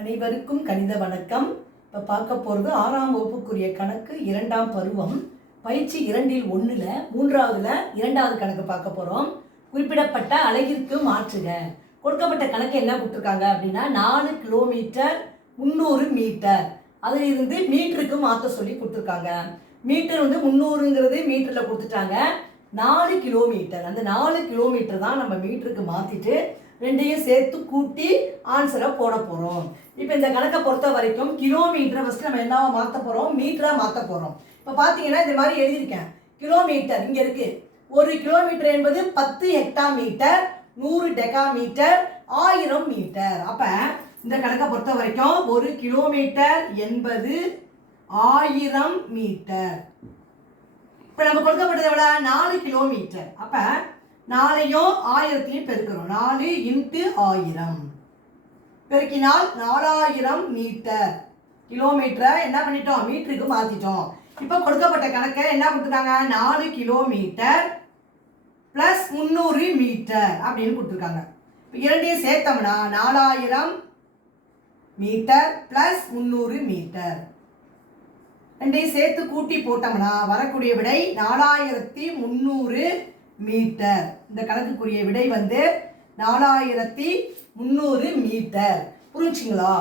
அனைவருக்கும் கணித வணக்கம். இப்போ பார்க்க போகிறது 6ஆம் வகுப்புக்குரிய கணக்கு 2ஆம் பருவம் பயிற்சி 2இல் 1ல் 3ஆவதுல 2வது கணக்கு பார்க்க போகிறோம். குறிப்பிடப்பட்ட அலகிற்கு மாற்றுக. கொடுக்கப்பட்ட கணக்கு என்ன கொடுத்துருக்காங்க அப்படின்னா 4 கிலோமீட்டர் 300 மீட்டர், அதிலிருந்து மீட்டருக்கு மாற்ற சொல்லி கொடுத்துருக்காங்க. மீட்டர் 300ங்கிறது மீட்டரில் கொடுத்துட்டாங்க. 4 கிலோமீட்டர், அந்த 4 கிலோமீட்டர் தான் நம்ம மீட்டருக்கு மாற்றிட்டு ரெண்டையும் சேர்த்து கூட்டி ஆன்சரை போட போகிறோம். இப்போ இந்த கணக்கை பொறுத்த வரைக்கும் கிலோமீட்டரை ஃபஸ்ட்டு நம்ம என்னவா மாற்ற போகிறோம், மீட்டராக மாற்ற போகிறோம். இப்போ பார்த்தீங்கன்னா இந்த மாதிரி எழுதியிருக்கேன். கிலோமீட்டர் இங்கே இருக்குது. 1 கிலோமீட்டர் என்பது 10 ஹெக்டாமீட்டர், 100 டெகாமீட்டர், 1000 மீட்டர். அப்போ இந்த கணக்கை பொறுத்த வரைக்கும் 1 கிலோமீட்டர் என்பது 1000 மீட்டர். இப்போ நம்ம கொடுக்கப்பட்டது எவ்வளோ, 4 கிலோமீட்டர். அப்போ 4ஐயும் 1000ஐயும் பெருக்கிறோம். 4 × 1000 பெருக்கினால் 4000 மீட்டர். கிலோமீட்டரை என்ன பண்ணிட்டோம், மீட்டருக்கு மாற்றிட்டோம். இப்போ கொடுக்கப்பட்ட கணக்கை என்ன கொடுத்துருக்காங்க, 4 கிலோமீட்டர் ப்ளஸ் 300 மீட்டர் அப்படின்னு கொடுத்துருக்காங்க. இப்போ இரண்டையும் சேர்த்தோம்னா 4000 மீட்டர் ப்ளஸ் 300 மீட்டர். ரெண்டையும் சேர்த்து கூட்டி போட்டோம்னா வரக்கூடிய விடை 4300 மீட்டர். இந்த கணக்குக்குரிய விடை 4300 மீட்டர். புரிஞ்சுங்களா?